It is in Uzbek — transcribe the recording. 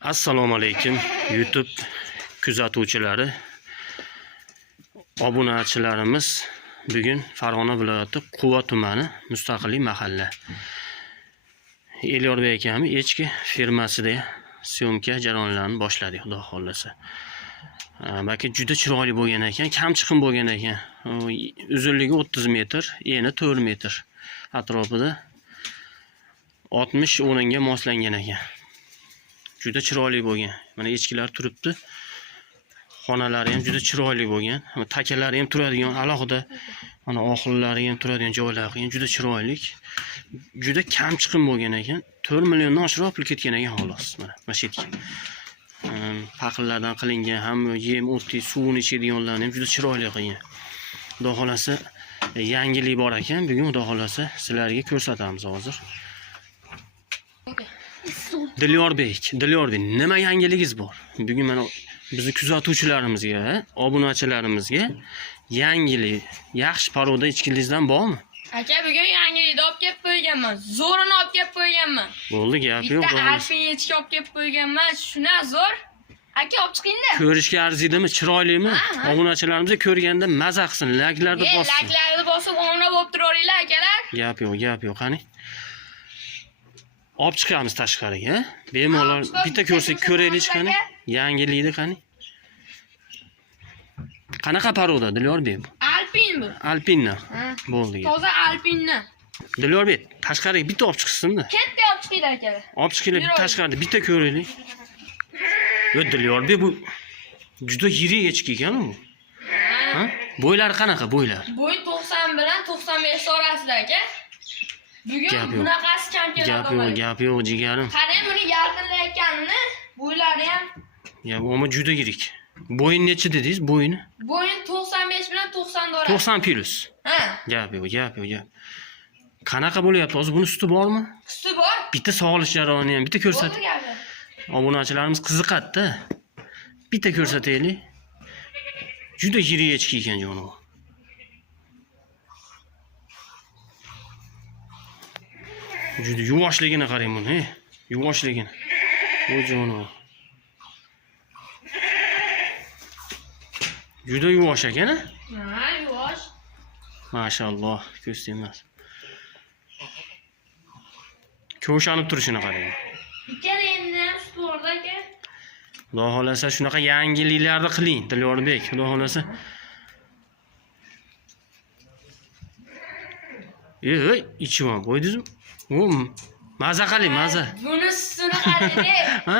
Assalomu alaykum YouTube kuzatuvchilari, obunachilarimiz. Bugun Farg'ona viloyati Quva tumani Mustaqillik mahalla Elyorbek akamiz echki firmasida syomka jarayonlarini boshladik, xudo xohlasa. Balki juda chiroyli bo'lgan ekan, kam chiqim bo'lgan ekan. Uzunligi 30 metr, eni 4 metr. Atrofida 60 o'ringa moslangan ekan. Juda chiroyli bo'lgan. Mana echkilar turibdi. Xonalari ham juda chiroyli bo'lgan. Takalari ham turadigan alohida, mana oxirlari ham turadigan joylari ham juda chiroyli. Juda kam chiqim bo'lgan ekan. 4 milliondan oshiqroq pul ketgan ekan xolos. Mana shu yerga. Paqillardan qilingan, ham yem, o'tli, suvni ichadiganlarni ham juda chiroyli qilgan. Xudo xolasa yangilik bor ekan. Bugun xudo xolasa sizlarga ko'rsatamiz hozir. Dilyorbek, nima yangiligingiz bor? Bugun mana bizni kuzatuvchilarimizga, obunachilarimizga yangilik, yaxshi paroda echkingizdan bormi? Aka, bugun yangilikni olib kelib qo'yganman. Zo'rini olib kelib qo'yganman. Bo'ldi, gap yo'q. Bitta alfin echki olib kelib qo'yganman. Shuna zo'r. Aka, olib chiqingda. Ko'rishga arziydimi, chiroylimi? Obunachilarimiz ko'rganda maza qilsin, laklarni bossin. Laklarni bosib omna bo'lib turaveringlar, akalar. Gap yo'q, qani. Olib chiqamiz tashqariga, bemalol bitta ko'rsak ko'raylik qani. Yangilikni qani. Qanaqa paroda Dilyorbek? Alpin bu. Alpinni. Bo'ldi. Toza alpinni. Dilyorbek, tashqariga bitta olib chiqsin-da. Katta olib chiqinglar, akalar. Olib chiqinglar, tashqarida bitta ko'raylik. Yo, Dilyorbek, bu juda yirik echki ekan u. Ha? Bo'ylari qanaqa bo'ylar? Bo'y 90 bilan 95 orasida, aka. Bugun bunaqasi kam keladi. Gap yo'q, jigarim. Qarang, buni yaqinlayotganini, bo'ylari ham. Ya, bu juda yirik. Bo'yin necha dedingiz, bo'yini? Bo'yin 95 bilan 90 orasida. 90 plus. Ha. Gap yo'q. Qanaqa bo'lyapti? Hozir buni suti bormi? Suti bor. Bitta sog'lish jarayoni ham bitta ko'rsating. Obunachilarimiz qiziqadi-da. Bitta ko'rsataylik. Juda yirik echki ekan jono. Juda yuvoshligini qarang buni, yuvoshligini. O jono. Juda yuvosh ekan-a? Ha, yuvosh. Mashalloh, ko'z tegmas. Ko'shanib turishini qarang. Ikkala endi suti bor aka. Xudo xolasa shunaqa yangiliklarni qiling, Dilyorbek. Xudo xolasa. Ey, ichib qo'ydingizmi? Maza qiling, maza. Buni sutini qarang. Ha?